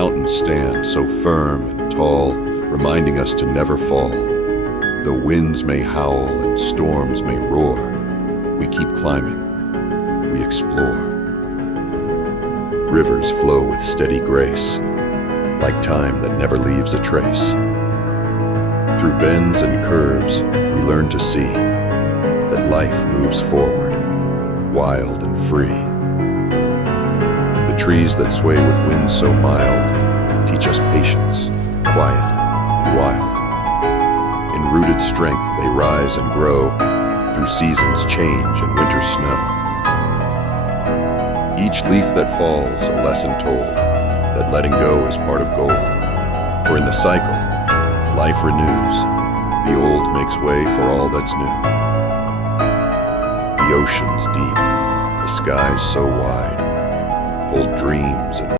mountains stand so firm and tall, reminding us to never fall. Though winds may howl and storms may roar, we keep climbing, we explore. Rivers flow with steady grace, like time that never leaves a trace. Through bends and curves, we learn to see that life moves forward, wild and free. The trees that sway with winds so mild teach us patience, quiet and wild. In rooted strength they rise and grow through seasons change and winter's snow. Each leaf that falls a lesson told that letting go is part of gold. For in the cycle, life renews, the old makes way for all that's new. The ocean's deep, the skies so wide, hold dreams and